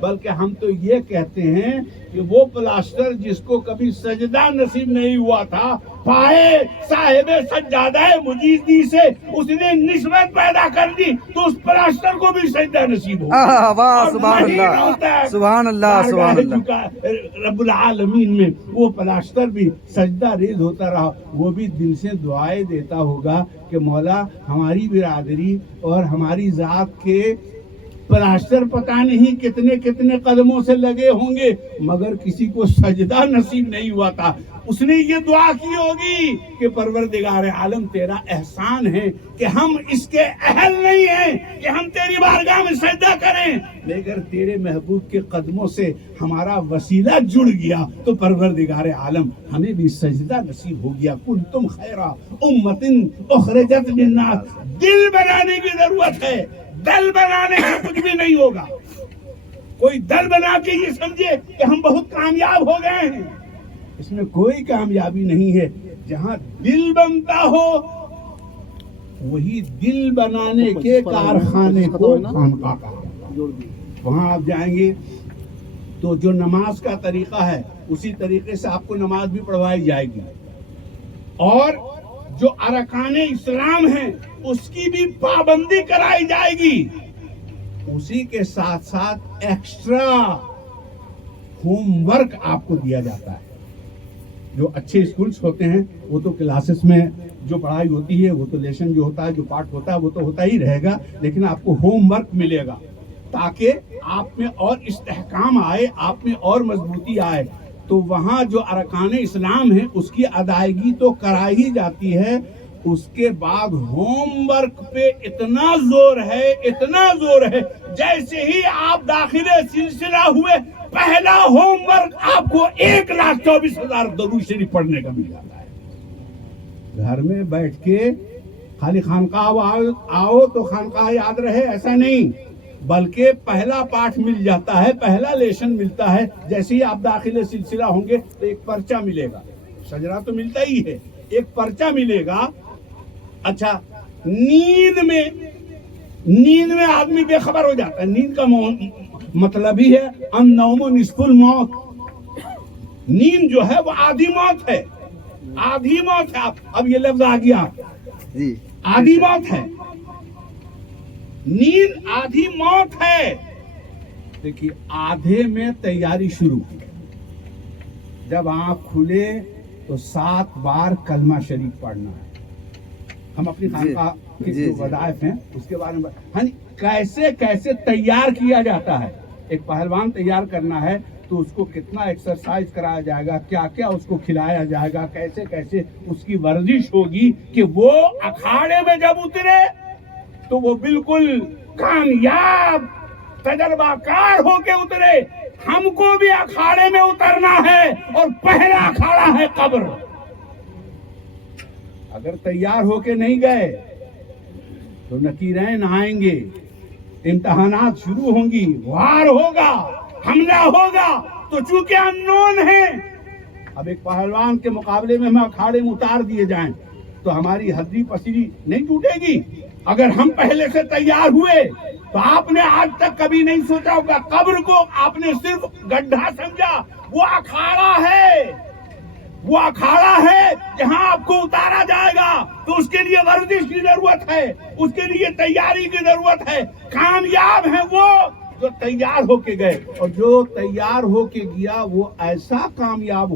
بلکہ ہم تو یہ کہتے ہیں کہ وہ پلاسٹر جس کو کبھی سجدہ نصیب نہیں ہوا تھا، پائے صاحب سجادہ مجیدی سے اس نے نسبت پیدا کر دی تو اس پلاسٹر کو بھی سجدہ نصیب ہو گیا۔ واہ سبحان اللہ سبحان اللہ سبحان اللہ۔ رب العالمین میں وہ پلاسٹر بھی سجدہ ریز ہوتا رہا، وہ بھی دل سے دعائیں دیتا ہوگا کہ مولا ہماری برادری اور ہماری ذات کے پلاسٹر پتہ نہیں کتنے کتنے قدموں سے لگے ہوں گے مگر کسی کو سجدہ نصیب نہیں ہوا تھا۔ اس نے یہ دعا کی ہوگی کہ پروردگار عالم تیرا احسان ہے کہ ہم اس کے اہل نہیں ہیں کہ ہم تیری بارگاہ میں سجدہ کریں، مگر تیرے محبوب کے قدموں سے ہمارا وسیلہ جڑ گیا تو پروردگار عالم ہمیں بھی سجدہ نصیب ہو گیا۔ کنتم خیر امۃ اخرجت للناس، دل بنانے کی ضرورت ہے، دل بنانے سے کچھ بھی نہیں ہوگا۔ کوئی دل بنا کے یہ سمجھے کہ ہم بہت کامیاب ہو گئے ہیں، اس میں کوئی کامیابی نہیں ہے۔ جہاں دل بنتا ہو وہی دل بنانے کے کارخانے کو خانقاہ کہا جاتا ہے۔ وہاں آپ جائیں گے تو جو نماز کا طریقہ ہے اسی طریقے سے آپ کو نماز بھی پڑھوائی جائے گی، اور جو ارکان اسلام ہیں اس کی بھی پابندی کرائی جائے گی۔ اسی کے ساتھ ساتھ ایکسٹرا ہوم ورک آپ کو دیا جاتا ہے۔ جو اچھے اسکولز ہوتے ہیں وہ تو کلاسز میں جو پڑھائی ہوتی ہے وہ تو لیسن جو ہوتا ہے جو پارٹ ہوتا ہے وہ تو ہوتا ہی رہے گا، لیکن آپ کو ہوم ورک ملے گا تاکہ آپ میں اور استحکام آئے، آپ میں اور مضبوطی آئے۔ تو وہاں جو ارکان اسلام ہے اس کی ادائیگی تو کرائی ہی جاتی ہے، اس کے بعد ہوم ورک پہ اتنا زور ہے جیسے ہی آپ داخل سلسلہ ہوئے پہلا ہوم ورک آپ کو 1,24,000 درود شریف پڑھنے کا مل جاتا ہے۔ گھر میں بیٹھ کے خالی خانقاہ آؤ تو خانقاہ یاد رہے ایسا نہیں، بلکہ پہلا پاٹھ مل جاتا ہے، پہلا لیسن ملتا ہے۔ جیسے ہی آپ داخل سلسلہ ہوں گے تو ایک پرچہ ملے گا، شجرہ تو ملتا ہی ہے، ایک پرچہ ملے گا۔ اچھا، نیند میں آدمی بے خبر ہو جاتا ہے۔ نیند کا مطلب ہی ہے النوم نصف الموت۔ نیند جو ہے وہ آدھی موت ہے، آدھی موت ہے۔ اب یہ لفظ آ گیا، آدھی موت ہے، نیند آدھی موت ہے۔ دیکھیے آدھے میں تیاری شروع، جب آنکھ کھلے تو 7 بار کلمہ شریف پڑھنا ہے۔ ہم اپنی خانقاہ کے جو وظائف ہیں اس کے بارے میں کیسے تیار کیا جاتا ہے۔ ایک پہلوان تیار کرنا ہے تو اس کو کتنا ایکسرسائز کرایا جائے گا، کیا کیا اس کو کھلایا جائے گا، کیسے اس کی ورزش ہوگی کہ وہ اکھاڑے میں جب اترے تو وہ بالکل کامیاب تجربہ کار ہو کے اترے۔ ہم کو بھی اکھاڑے میں اترنا ہے اور پہلا اکھاڑا ہے قبر۔ اگر تیار ہو کے نہیں گئے تو نکیرین آئیں گے، امتحانات شروع ہوں گی، وار ہوگا، حملہ ہوگا، تو چونکہ اننون ہیں۔ اب ایک پہلوان کے مقابلے میں ہم اکھاڑے میں اتار دیے جائیں تو ہماری ہڈی پسلی نہیں ٹوٹے گی؟ اگر ہم پہلے سے تیار ہوئے تو آپ نے آج تک کبھی نہیں سوچا ہوگا، قبر کو آپ نے صرف گڈھا سمجھا، وہ اکھاڑا ہے، وہ اکھاڑا ہے جہاں آپ کو اتارا جائے گا۔ تو اس کے لیے ورزش کی ضرورت ہے، اس کے لیے تیاری کی ضرورت ہے۔ کامیاب ہیں وہ جو تیار ہو کے گئے، اور جو تیار ہو کے گیا وہ ایسا کامیاب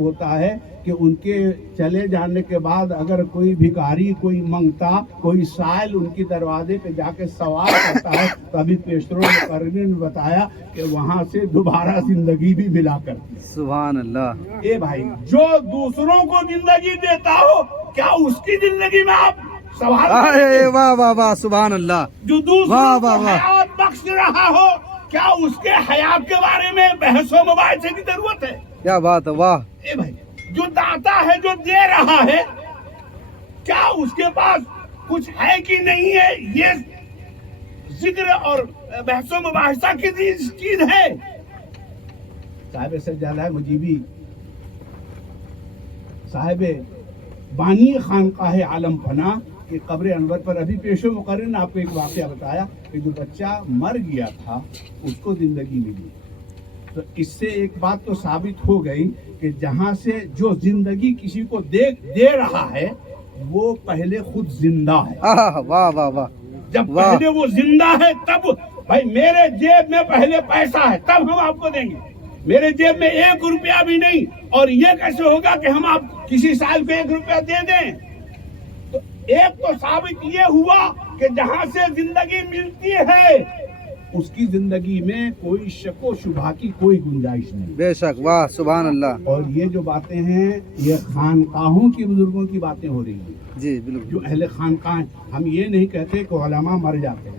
ہوتا ہے کہ ان کے چلے جانے کے بعد اگر کوئی بھکاری، کوئی منگتا، کوئی سائل ان کی دروازے پہ جا کے سوال کرتا ہے تو ابھی پیشتروں مقررین نے بتایا کہ وہاں سے دوبارہ زندگی بھی ملا کرتی ہے۔ سبحان اللہ۔ اے بھائی، جو دوسروں کو زندگی دیتا ہو کیا اس کی زندگی میں آپ سوال کریں گے؟ واہ واہ واہ سبحان اللہ۔ جو دوسروں کو حیات بخش رہا ہو کیا اس کے حیات کے بارے میں بحث و مباحثے کی ضرورت ہے؟ کیا بات ہے، واہ۔ اے بھائی، جو داتا ہے، جو دے رہا ہے، کیا اس کے پاس کچھ ہے کہ نہیں ہے؟ یہ ذکر اور بحث و مباحثہ کی چیز ہے۔ صاحب سجادہ مجیبی، صاحب بانی خانقاہ عالم فنا، کہ قبر انور پر ابھی پیش و مقرر نے آپ کو ایک واقعہ بتایا کہ جو بچہ مر گیا تھا اس کو زندگی ملی. تو اس سے ایک بات تو ثابت ہو گئی کہ جہاں سے جو زندگی کسی کو دے رہا ہے وہ پہلے خود زندہ ہے. واہ واہ واہ. جب پہلے وہ زندہ ہے تب بھائی میرے جیب میں پہلے پیسہ ہے تب ہم آپ کو دیں گے. میرے جیب میں 1 روپیہ بھی نہیں اور یہ کیسے ہوگا کہ ہم آپ کسی سال کو 1 روپیہ دے دیں. تو ایک تو ثابت یہ ہوا کہ جہاں سے زندگی ملتی ہے اس کی زندگی میں کوئی شک و شبہ کی کوئی گنجائش نہیں. بے شک. واہ سبحان اللہ. اور یہ جو باتیں ہیں یہ خانقاہوں کی بزرگوں کی باتیں ہو رہی ہیں. جی بالکل. جو اہل خانقاہ ہیں. ہم یہ نہیں کہتے کہ علماء مر جاتے ہیں.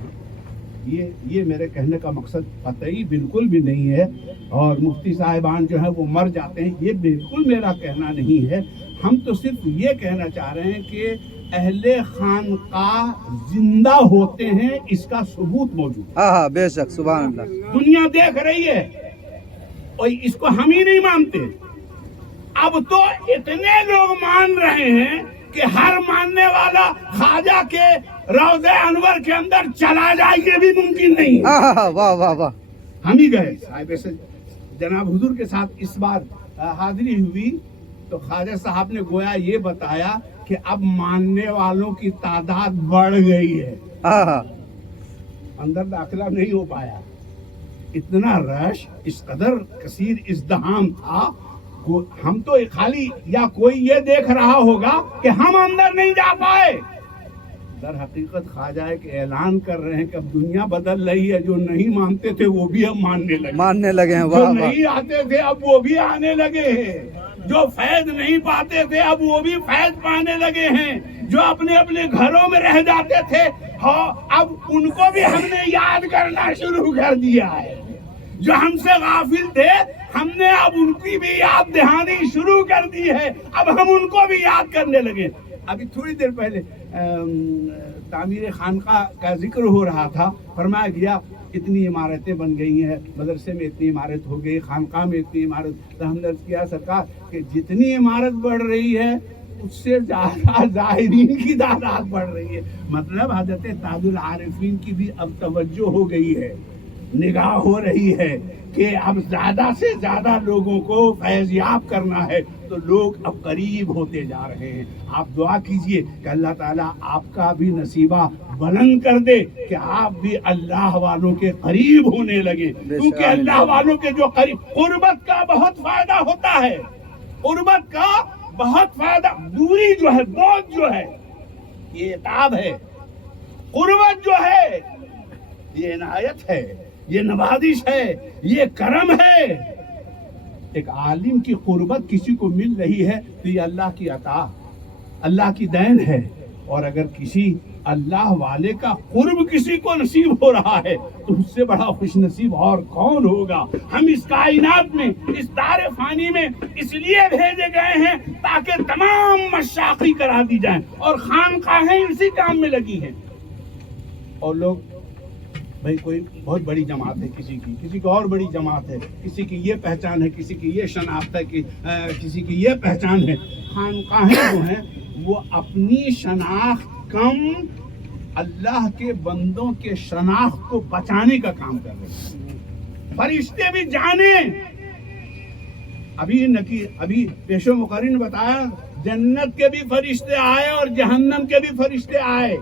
یہ میرے کہنے کا مقصد قطعی بالکل بھی نہیں ہے. اور مفتی صاحبان جو ہیں وہ مر جاتے ہیں یہ بالکل میرا کہنا نہیں ہے. ہم تو صرف یہ کہنا چاہ رہے ہیں کہ اہل خانقاہ زندہ ہوتے ہیں اس کا ثبوت موجود ہے. ہاں بے شک سبحان اللہ. دنیا دیکھ رہی ہے اور اس کو ہم ہی نہیں مانتے. اب تو اتنے لوگ مان رہے ہیں کہ ہر ماننے والا خواجہ کے روضہ انور کے اندر چلا جائے یہ بھی ممکن نہیں ہے. واہ واہ واہ. ہم ہی گئے صاحب سے جناب حضور کے ساتھ اس بار حاضری ہوئی تو خواجہ صاحب نے گویا یہ بتایا کہ اب ماننے والوں کی تعداد بڑھ گئی ہے. اندر داخلہ نہیں ہو پایا. اتنا رش اس قدر کثیر ازدحام تھا. ہم تو خالی یا کوئی یہ دیکھ رہا ہوگا کہ ہم اندر نہیں جا پائے. در حقیقت خواجہ ایک اعلان کر رہے ہیں کہ اب دنیا بدل رہی ہے. جو نہیں مانتے تھے وہ بھی اب ماننے لگے ہیں. جو نہیں آتے تھے اب وہ بھی آنے لگے ہیں. جو فیض نہیں پاتے تھے اب وہ بھی فیض پانے لگے ہیں. جو اپنے اپنے گھروں میں رہ جاتے تھے اب ان کو بھی ہم نے یاد کرنا شروع کر دیا ہے. جو ہم سے غافل تھے ہم نے اب ان کی بھی یاد دہانی شروع کر دی ہے. اب ہم ان کو بھی یاد کرنے لگے. ابھی تھوڑی دیر پہلے تعمیر خانقاہ کا ذکر ہو رہا تھا. فرمایا گیا اتنی عمارتیں بن گئی ہیں. مدرسے میں اتنی عمارت ہو گئی, خانقاہ میں اتنی عمارت. تو ہم نے عرض کیا سرکار کہ جتنی عمارت بڑھ رہی ہے اس سے زیادہ زائرین کی تعداد بڑھ رہی ہے. مطلب حضرت تاج العارفین کی بھی اب توجہ ہو گئی ہے, نگاہ ہو رہی ہے کہ اب زیادہ سے زیادہ لوگوں کو فیض یاب کرنا ہے. تو لوگ اب قریب ہوتے جا رہے ہیں. آپ دعا کیجئے کہ اللہ تعالیٰ آپ کا بھی نصیبہ بلند کر دے کہ آپ بھی اللہ والوں کے قریب ہونے لگے. کیونکہ اللہ والوں کے جو قریب, قربت کا بہت فائدہ ہوتا ہے. قربت کا بہت فائدہ. دوری جو ہے, بہت جو ہے, یہ عتاب ہے. قربت جو ہے یہ عنایت ہے, یہ نوازش ہے, یہ کرم ہے. ایک عالم کی قربت کسی کو مل رہی ہے تو یہ اللہ کی عطا, اللہ کی دین ہے. اور اگر کسی اللہ والے کا قرب کسی کو نصیب ہو رہا ہے تو اس سے بڑا خوش نصیب اور کون ہوگا. ہم اس کائنات میں, اس دار فانی میں اس لیے بھیجے گئے ہیں تاکہ تمام مشاقی کرا دی جائیں, اور خانقاہیں اسی کام میں لگی ہیں. اور لوگ بھائی کوئی بہت بڑی جماعت ہے, کسی کی اور بڑی جماعت ہے, کسی کی یہ پہچان ہے, کسی کی یہ شناخت ہے, کسی کی یہ پہچان ہے. خانقاہیں جو ہیں وہ اپنی شناخت کم اللہ کے بندوں کے شناخت کو بچانے کا کام کر رہے ہیں. فرشتے بھی جانے. ابھی پیش و مقرر نے بتایا جنت کے بھی فرشتے آئے اور جہنم کے بھی فرشتے آئے.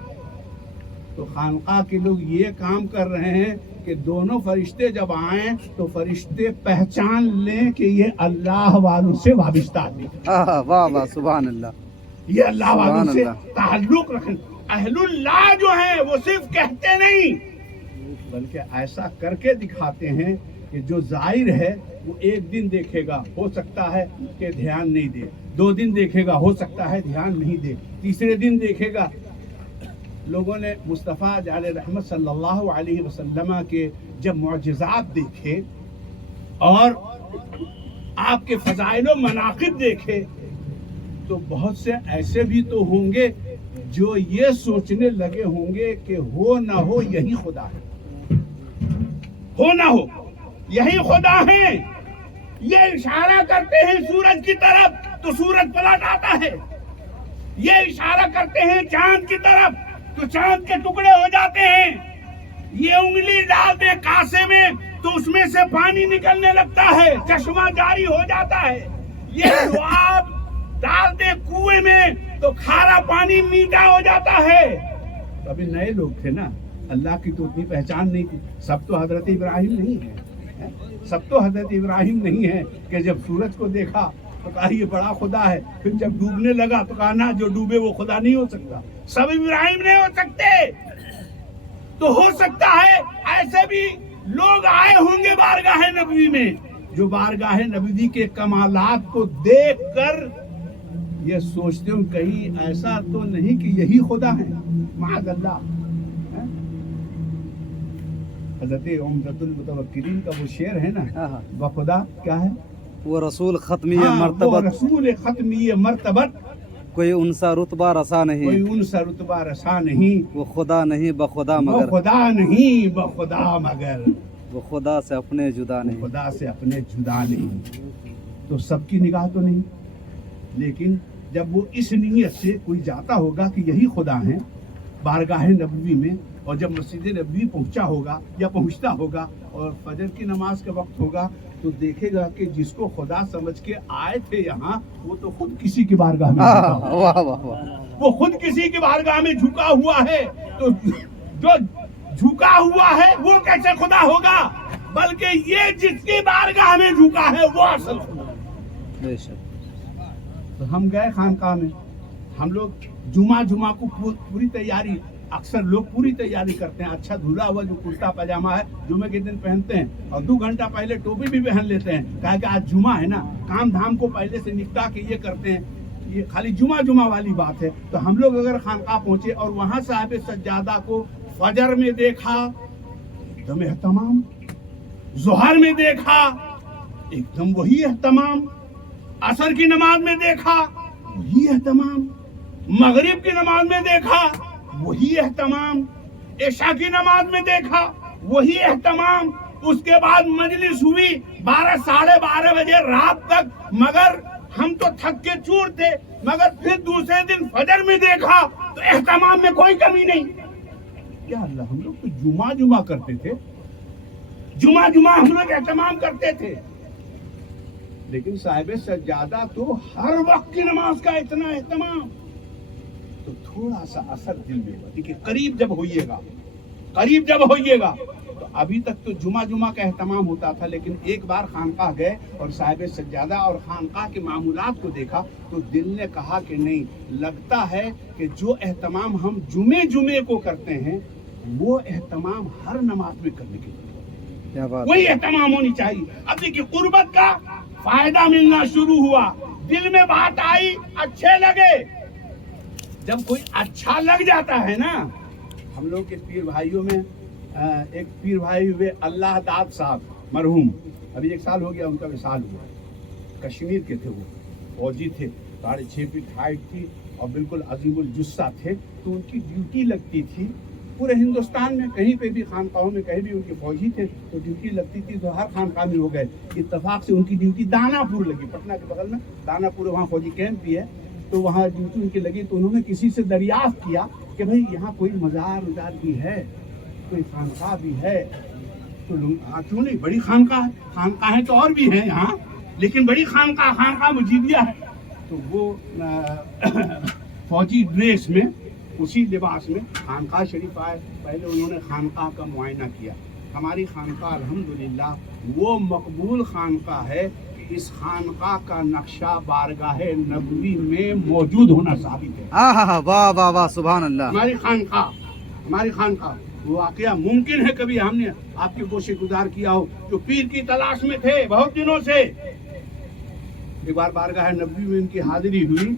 تو خانقاہ کے لوگ یہ کام کر رہے ہیں کہ دونوں فرشتے جب آئیں تو فرشتے پہچان لیں کہ یہ اللہ والوں سے وابستہ آدمی. واہ واہ سبحان اللہ. یہ اللہ والوں سے تعلق رکھیں. اہل اللہ جو ہیں وہ صرف کہتے نہیں بلکہ ایسا کر کے دکھاتے ہیں کہ جو ظاہر ہے وہ ایک دن دیکھے گا, ہو سکتا ہے کہ دھیان نہیں دے. 2 دن دیکھے گا, ہو سکتا ہے دھیان نہیں دے. تیسرے دن دیکھے گا. لوگوں نے مصطفیٰ جعل رحمت صلی اللہ علیہ وسلم کے جب معجزات دیکھے اور آپ کے فضائل و مناقب دیکھے تو بہت سے ایسے بھی تو ہوں گے جو یہ سوچنے لگے ہوں گے کہ ہو نہ ہو یہی خدا ہے, ہو نہ ہو یہی خدا ہے. یہ اشارہ کرتے ہیں سورج کی طرف تو سورج پلٹ آتا ہے. یہ اشارہ کرتے ہیں چاند کی طرف تو چاند کے ٹکڑے ہو جاتے ہیں. یہ انگلی ڈال دے کاسے میں تو اس میں سے پانی نکلنے لگتا ہے, چشمہ جاری ہو جاتا ہے. یہ لعاب ڈال دے کنویں میں تو کھارا پانی میٹھا ہو جاتا ہے. ابھی نئے لوگ تھے نا, اللہ کی تو اتنی پہچان نہیں تھی. سب تو حضرت ابراہیم نہیں ہے, سب تو حضرت ابراہیم نہیں ہے کہ جب سورج کو دیکھا تو کہا یہ بڑا خدا ہے, پھر جب ڈوبنے لگا تو کہا نہ جو ڈوبے وہ خدا نہیں ہو سکتا. سب ابراہیم نہیں ہو سکتے. تو ہو سکتا ہے ایسے بھی لوگ آئے ہوں گے بارگاہ نبوی میں جو بارگاہ نبوی کے کمالات کو دیکھ کر یہ سوچتے ہوں کہیں ایسا تو نہیں کہ یہی خدا ہے. معاذ اللہ. حضرت عمدۃ المتوکلین کا وہ شعر ہے نا, بخدا کیا ہے, وہ رسول ختمی وہ مرتبت, رسول ختمی مرتبت, کوئی ان سا رتبہ رسا کوئی نہیں, ان سے رتبہ رسا نہیں, وہ خدا نہیں بخدا وہ مگر, خدا نہیں بخدا مگر, وہ خدا سے اپنے جدا نہیں. خدا سے اپنے جدا نہیں. تو سب کی نگاہ تو نہیں, لیکن جب وہ اس نیت سے کوئی جاتا ہوگا کہ یہی خدا ہیں بارگاہ نبوی میں, اور جب مسجد نبوی پہنچا ہوگا یا پہنچتا ہوگا اور فجر کی نماز کا وقت ہوگا تو دیکھے گا کہ جس کو خدا سمجھ کے آئے تھے یہاں وہ تو خود کسی کی بارگاہ میں جھکا ہوا ہے. واہ واہ واہ, وہ خود کسی کی بارگاہ میں جھکا ہوا ہے. تو جو جھکا ہوا ہے وہ کیسے خدا ہوگا, بلکہ یہ جس کی بارگاہ میں جھکا ہے وہ اصل خدا ہے. بے شک. تو ہم گئے خانقاہ میں, ہم لوگ جمعہ کو پوری تیاری, اکثر لوگ پوری تیاری کرتے ہیں. اچھا دھلا ہوا جو کرتا پاجامہ ہے جمعے کے دن پہنتے ہیں, اور 2 گھنٹہ پہلے ٹوپی بھی پہن لیتے ہیں, کہا کہ آج جمعہ ہے نا, کام دھام کو پہلے سے نپٹا کے یہ کرتے ہیں. یہ خالی جمعہ والی بات ہے. تو ہم لوگ اگر خانقاہ پہنچے اور وہاں صاحب سجادہ کو فجر میں دیکھا ایک دم اہتمام, ظہر میں دیکھا ایک دم وہی اہتمام, عصر کی نماز میں دیکھا وہی اہتمام, مغرب کی نماز میں دیکھا وہی اہتمام, عشاء کی نماز میں دیکھا وہی اہتمام. اس کے بعد مجلس ہوئی 12 ساڑھے 12 بجے رات تک, مگر ہم تو تھک کے چور تھے, مگر پھر دوسرے دن فجر میں دیکھا تو اہتمام میں کوئی کمی نہیں. یا اللہ, ہم لوگ تو جمعہ کرتے تھے, جمعہ ہم لوگ اہتمام کرتے تھے, لیکن صاحب سجادہ تو ہر وقت کی نماز کا اتنا اہتمام. تو تھوڑا سا اثر دل میں ہوا کہ قریب جب ہوئیے گا. تو ابھی تک تو جمعہ کا اہتمام ہوتا تھا, لیکن ایک بار خانقاہ گئے اور صاحب سجادہ اور خانقاہ کے معمولات کو دیکھا تو دل نے کہا کہ نہیں, لگتا ہے کہ جو اہتمام ہم جمعے کو کرتے ہیں وہ اہتمام ہر نماز میں کرنے کے لیے وہی اہتمام ہونی چاہیے. اب دیکھیے قربت کا فائدہ ملنا شروع ہوا, دل میں بات آئی, اچھے لگے. جب کوئی اچھا لگ جاتا ہے نا, ہم لوگ کے پیر بھائیوں میں ایک پیر بھائی ہوئے اللہ داد صاحب مرحوم, ابھی 1 سال ہو گیا ان کا وصال ہوا. کشمیر کے تھے, وہ فوجی تھے, 6.5 فٹ ہائٹ تھی اور بالکل عظیم الجثہ تھے. تو ان کی ڈیوٹی لگتی تھی پورے ہندوستان میں, کہیں پہ بھی خانقاہوں میں کہیں بھی ان کے فوجی تھے تو ڈیوٹی لگتی تھی. تو ہر خانقاہ میں ہو گئے, اتفاق سے ان کی ڈیوٹی دانا پور لگی, پٹنہ کے بغل میں دانا پور, وہاں فوجی کیمپ بھی ہے. تو وہاں ڈیوٹی ان کی لگی تو انہوں نے کسی سے دریافت کیا کہ بھئی یہاں کوئی مزار بھی ہے, کوئی خانقاہ بھی ہے. تو لوگ کیوں نہیں, بڑی خانقاہیں تو اور بھی ہیں یہاں, لیکن بڑی خانقاہ مجیبیہ ہے. تو وہ فوجی ڈریس میں, اسی لباس میں خانقاہ شریف آئے. پہلے انہوں نے خانقاہ کا معائنہ کیا. ہماری خانقاہ الحمدللہ وہ مقبول خانقاہ ہے. اس خانقاہ کا نقشہ بارگاہ نبوی میں موجود ہونا ثابت ہے. واہ واہ واہ, سبحان اللہ. ہماری خانقاہ واقعہ ممکن ہے کبھی ہم نے آپ کی گوشے گزار کیا ہو, جو پیر کی تلاش میں تھے بہت دنوں سے. ایک بار بارگاہ نبوی میں ان کی حاضری ہوئی,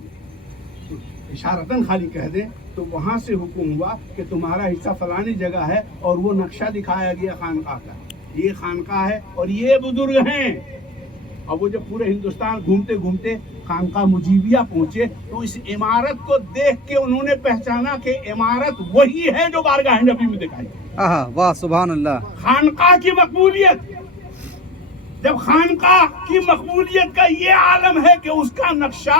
اشارتاً خالی کہہ دیں تو وہاں سے حکم ہوا کہ تمہارا حصہ فلانی جگہ ہے, اور وہ نقشہ دکھایا گیا خانقاہ کا, یہ خانقاہ ہے اور یہ بزرگ ہیں. اور وہ جب پورے ہندوستان گھومتے خانقاہ مجیبیہ پہنچے تو اس عمارت کو دیکھ کے انہوں نے پہچانا کہ عمارت وہی ہے جو بارگاہ نبی میں دکھائی. واہ سبحان اللہ. خانقاہ کی مقبولیت, جب خانقاہ کی مقبولیت کا یہ عالم ہے کہ اس کا نقشہ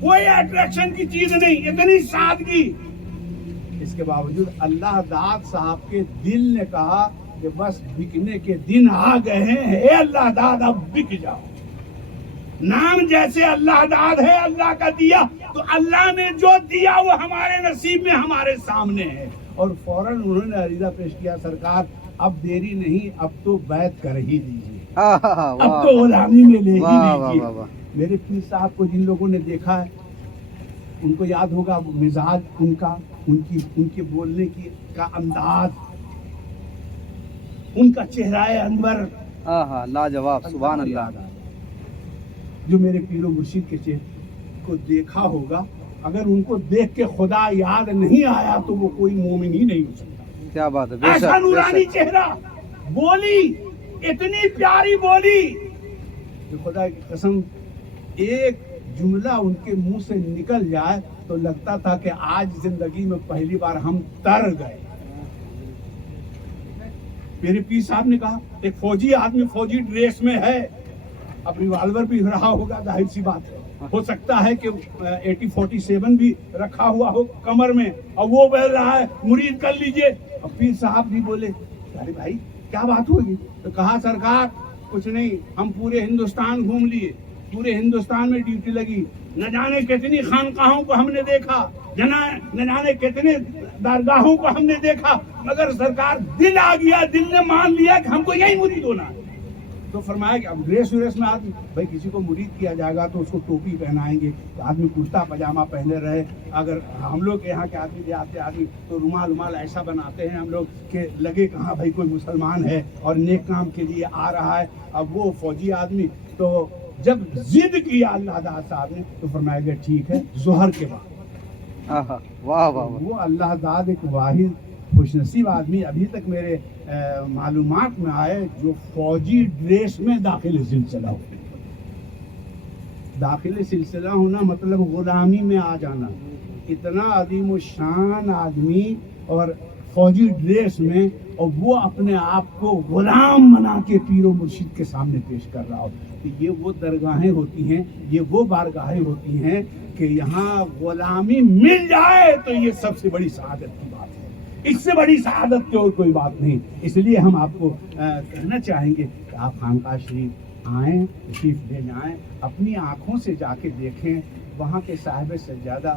کوئی اٹریکشن کی چیز نہیں، اتنی سادگی۔ اس کے باوجود اللہ داد صاحب کے دل نے کہا کہ بس بکنے کے دن آ گئے ہیں، اے اللہ داد اب بک جاؤ۔ نام جیسے اللہ داد ہے، اللہ کا دیا، تو اللہ نے جو دیا وہ ہمارے نصیب میں ہمارے سامنے ہے۔ اور فوراً انہوں نے عریضہ پیش کیا، سرکار اب دیری نہیں، اب تو بیعت کر ہی دیجیے، اب تو غلامی میں لے ہی لیجیے۔ میرے پیر صاحب کو جن لوگوں نے دیکھا ہے ان کو یاد ہوگا مزاج ان کا، ان کے بولنے کی کا انداز، ان کا چہرہ انور، لاجواب، سبحان اللہ۔ جو میرے پیر و مرشد کے چہرے کو دیکھا ہوگا، اگر ان کو دیکھ کے خدا یاد نہیں آیا تو وہ کوئی مومن ہی نہیں ہو سکتا۔ کیا بات ہے، ایسا نورانی چہرہ، بولی اتنی پیاری بولی کہ خدا کی قسم ایک جملہ ان کے منہ سے نکل جائے تو لگتا تھا کہ آج زندگی میں پہلی بار ہم تر گئے۔ میرے پیر صاحب نے کہا ایک فوجی آدمی فوجی ڈریس میں ہے، اب ریوالور بھی رہا ہوگا، ظاہر سی بات ہے، ہو سکتا ہے کہ 8047 بھی رکھا ہوا ہو کمر میں، اور وہ بول رہا ہے مرید کر لیجئے۔ اب پیر صاحب بھی بولے ارے بھائی کیا بات ہوگی؟ تو کہا سرکار کچھ نہیں، ہم پورے ہندوستان گھوم لیے، پورے ہندوستان میں ڈیوٹی لگی، نہ جانے کتنی خانقاہوں کو ہم نے دیکھا، نہ جانے کتنے درگاہوں کو ہم نے دیکھا، مگر سرکار دل آ گیا، دل نے مان لیا کہ ہم کو یہی مرید ہونا ہے۔ تو فرمایا کہ اب ڈریس وریس میں آدمی بھائی کسی کو مرید کیا جائے گا تو اس کو ٹوپی پہنائیں گے، آدمی کرتا پاجامہ پہنے رہے، اگر ہم لوگ کے یہاں کے آدمی دیہاتی آدمی تو رومال ایسا بناتے ہیں ہم لوگ کہ لگے کہ ہاں بھائی کوئی مسلمان ہے اور نیک کام کے لیے آ رہا ہے۔ اب وہ فوجی آدمی تو جب ضد کیا اللہ داد صاحب نے تو فرمایا گیا ٹھیک ہے ظہر کے بعد۔ واہ واہ، وہ اللہ داد ایک واحد خوش نصیب آدمی ابھی تک میرے معلومات میں آئے جو فوجی ڈریس میں داخل سلسلہ ہو۔ داخل سلسلہ ہونا مطلب غلامی میں آ جانا، اتنا عظیم و شان آدمی اور فوجی ڈریس میں، اور وہ اپنے آپ کو غلام بنا کے پیر و مرشد کے سامنے پیش کر رہا ہو۔ یہ وہ درگاہیں ہوتی ہیں، یہ وہ بارگاہیں ہوتی ہیں کہ یہاں غلامی مل جائے تو یہ سب سے بڑی سعادت کی بات ہے، اس سے بڑی سعادت کی اور کوئی بات نہیں۔ اس لیے ہم آپ کو کہنا چاہیں گے کہ آپ خانقاہ شریف آئیں، تشریف لے جائیں، اپنی آنکھوں سے جا کے دیکھیں وہاں کے صاحب سجادہ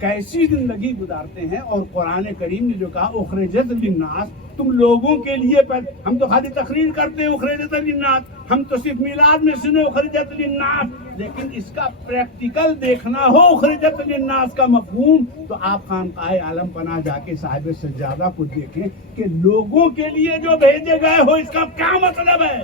کیسی زندگی گزارتے ہیں۔ اور قرآن کریم نے جو کہا اخرجت للناس، تم لوگوں کے لیے، ہم تو خالی تقریر کرتے ہیں اخرجت للناس، ہم تو صرف میلاد میں سنے اخرجت للناس، لیکن اس کا پریکٹیکل دیکھنا ہو اخرجت للناس کا مفہوم تو آپ خانقاہ عالم پناہ جا کے صاحب سجادہ کو دیکھیں کہ لوگوں کے لیے جو بھیجے گئے ہو اس کا کیا مطلب ہے۔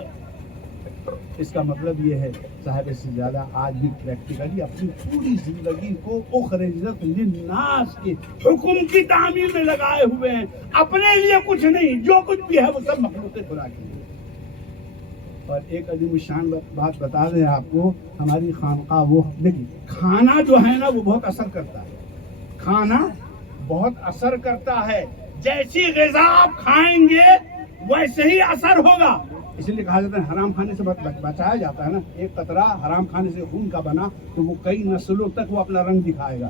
اس کا مطلب یہ ہے صاحب سجادہ آج بھی پریکٹیکلی اپنی پوری زندگی کو اخرجت للناس کے حکم کی تعمیل میں لگائے ہوئے ہیں، اپنے لیے کچھ نہیں، جو کچھ بھی ہے وہ سب مخلوق خدا کے لیے۔ اور ایک عظیم الشان بات بتا دیں آپ کو، ہماری خانقاہ وہ دیکھیں کھانا جو ہے نا وہ بہت اثر کرتا ہے، کھانا بہت اثر کرتا ہے، جیسی غذا آپ کھائیں گے ویسے ہی اثر ہوگا۔ اس لیے کہا جاتا ہے حرام کھانے سے بچایا جاتا ہے نا، ایک قطرہ حرام کھانے سے خون کا بنا تو وہ کئی نسلوں تک وہ اپنا رنگ دکھائے گا۔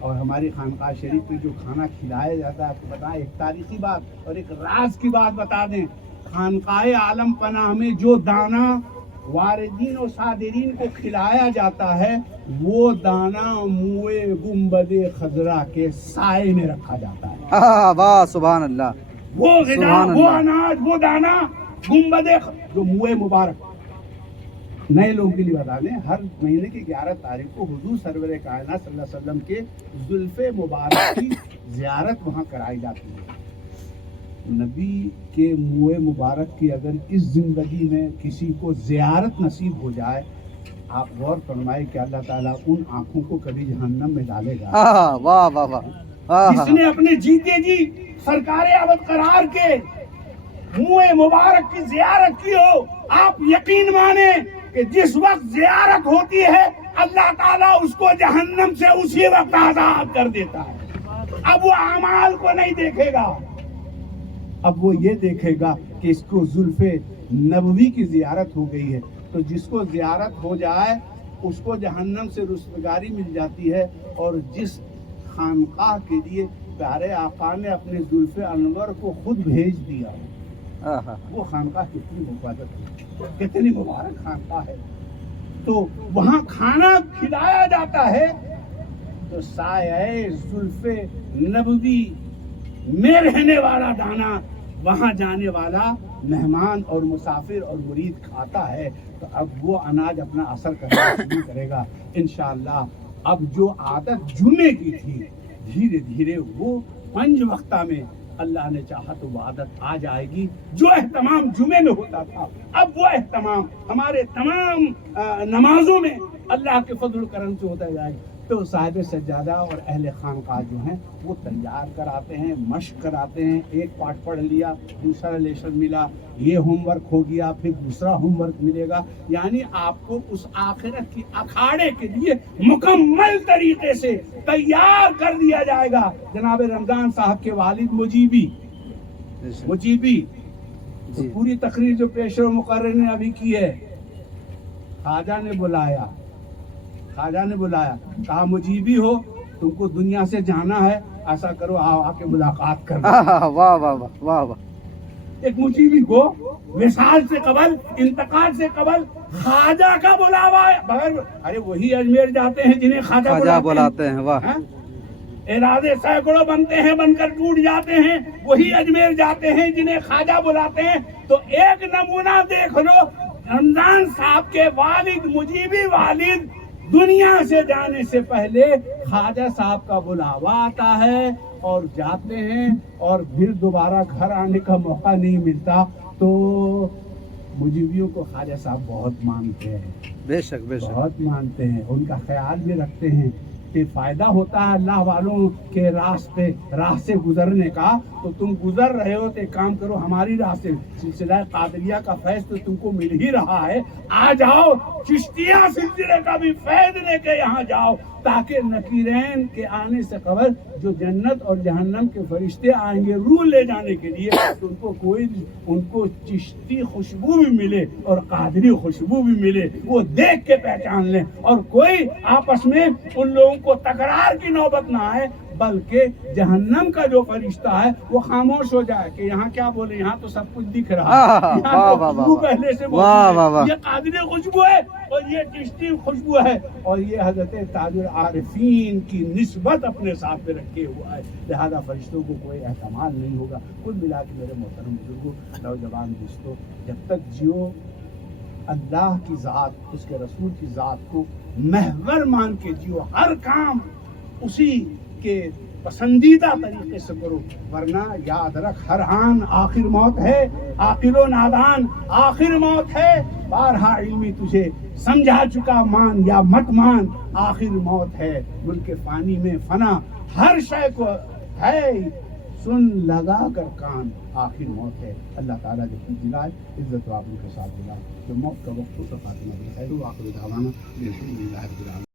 اور ہماری خانقاہ شریف میں جو کھانا کھلایا جاتا ہے آپ کو بتائیں، ایک تاریخی بات اور ایک راز کی بات بتا دیں، خانقاہ عالم پناہ میں جو دانہ واردین اور صادرین کو کھلایا جاتا ہے وہ دانہ موئے گنبد خضرا کے سائے میں رکھا جاتا ہے۔ واہ سبحان اللہ، وہ غذا، وہ اناج، وہ دانہ گنبد جو موئے مبارک، نئے لوگوں کے لیے بتا دیں، ہر مہینے کی 11 تاریخ کو حضور سرور کائنات صلی اللہ علیہ وسلم کے زلف مبارک کی زیارت وہاں کرائی جاتی ہے۔ نبی کے موئے مبارک کی اگر اس زندگی میں کسی کو زیارت نصیب ہو جائے، آپ غور فرمائے کہ اللہ تعالیٰ ان آنکھوں کو کبھی جہنم میں ڈالے گا۔ واہ واہ واہ، جس نے اپنے جیتے جی سرکار ابد قرار کے منہ مبارک کی زیارت کی ہو، آپ یقین مانے کہ جس وقت زیارت ہوتی ہے اللہ تعالیٰ اس کو جہنم سے اسی وقت آزاد کر دیتا ہے۔ اب وہ اعمال کو نہیں دیکھے گا، اب وہ یہ دیکھے گا کہ اس کو زلف نبوی کی زیارت ہو گئی ہے۔ تو جس کو زیارت ہو جائے اس کو جہنم سے رسوگاری مل جاتی ہے. اور جس خانقاہ کے لیے پیارے آقا نے اپنے زلف انور کو خود بھیج دیا, وہ خانقاہ کتنی مبارک, کتنی مبارک خانقاہ ہے. تو وہاں کھانا کھلایا جاتا ہے تو سایہ زلف نبوی میں رہنے والا دانا وہاں جانے والا مہمان اور مسافر اور مرید کھاتا ہے. تو اب وہ اناج اپنا اثر کرنا شروع کرے گا انشاءاللہ. اب جو عادت جمعے کی تھی دھیرے دھیرے وہ 5 وقتہ میں اللہ نے چاہا تو وہ عادت آ جائے گی. جو اہتمام جمعے میں ہوتا تھا اب وہ اہتمام ہمارے تمام نمازوں میں اللہ کے فضل و کرم سے ہوتا جائے گا. تو صاحب سجادہ اور اہل خانقاہ جو ہیں وہ تیار کراتے ہیں, مشق کراتے ہیں. ایک پارٹ پڑھ لیا, دوسرا لیسن ملا, یہ ہوم ورک ہو گیا, پھر دوسرا ہوم ورک ملے گا. یعنی آپ کو اس آخرت کی اکھاڑے کے لیے مکمل طریقے سے تیار کر دیا جائے گا. جناب رمضان صاحب کے والد مجیبی پوری تقریر جو پیشہ مقرر نے ابھی کی ہے, خواجہ نے بلایا, کہا مجیبی ہو, تم کو دنیا سے جانا ہے, ایسا کرو آ کے ملاقات کرو. واہ واہ واہ واہ. ایک مجیبی کو وصال سے قبل, انتقال سے قبل خواجہ کا بلاوا ہے. بغیر ارے وہی اجمیر جاتے ہیں جنہیں خواجہ بلاتے ہیں. واہ. ارادے سینکڑوں بنتے ہیں, بن کر ٹوٹ جاتے ہیں. وہی اجمیر جاتے ہیں جنہیں خواجہ بلاتے ہیں. تو ایک نمونہ دیکھ لو, رمضان صاحب کے والد مجیبی والد دنیا سے جانے سے پہلے خواجہ صاحب کا بلاوا آتا ہے اور جاتے ہیں, اور پھر دوبارہ گھر آنے کا موقع نہیں ملتا. تو مجیبیوں کو خواجہ صاحب بہت مانتے ہیں, بے شک بہت مانتے ہیں, ان کا خیال بھی رکھتے ہیں کہ فائدہ ہوتا ہے اللہ والوں کے راہ سے گزرنے کا. تو تم گزر رہے ہو تو ایک کام کرو, ہماری راہ سے سلسلہ قادریہ کا فیض تو تم کو مل ہی رہا ہے, آ جاؤ چشتیہ سلسلے کا بھی فیض لے کے یہاں جاؤ, تاکہ نکیرین کے آنے سے قبل جو جنت اور جہنم کے فرشتے آئیں گے روح لے جانے کے لیے, تو ان کو چشتی خوشبو بھی ملے اور قادری خوشبو بھی ملے, وہ دیکھ کے پہچان لیں. اور کوئی آپس میں ان لوگوں کو تکرار کی نوبت نہ آئے, بلکہ جہنم کا جو فرشتہ ہے وہ خاموش ہو جائے کہ یہاں کیا بولے, یہاں تو سب کچھ دکھ رہا ہے, یہاں تو خوشبو پہلے سے موجود ہے, یہ قادری خوشبو ہے اور یہ چشتی خوشبو ہے, اور یہ حضرت تاج العارفین کی نسبت اپنے ساتھ میں رکھے ہوا ہے. لہذا فرشتوں کو کوئی احتمال نہیں ہوگا. کل ملا کے میرے محترم بزرگوں, نوجوان دوستوں, جب تک جیو اللہ کی ذات, اس کے رسول کی ذات کو محور مان کے جیو, ہر کام اسی کے پسندیدہ طریقے سے کرو, ورنہ یاد رکھ ہر آن آخر موت ہے, عاقل و نادان آخر موت ہے. بارہا علمی تجھے سمجھا چکا, مان یا مت مان آخر موت ہے. ملک فانی میں فنا ہر شے کو ہے, سن لگا کر کان آخر موت ہے. اللہ تعالیٰ جو خود دلائے, عزت و آبرو کے ساتھ دلائے. جو موت کا وقت ہو تو فاطمہ بن خیر و آخر دعوانا الحمدللہ رب العالمین.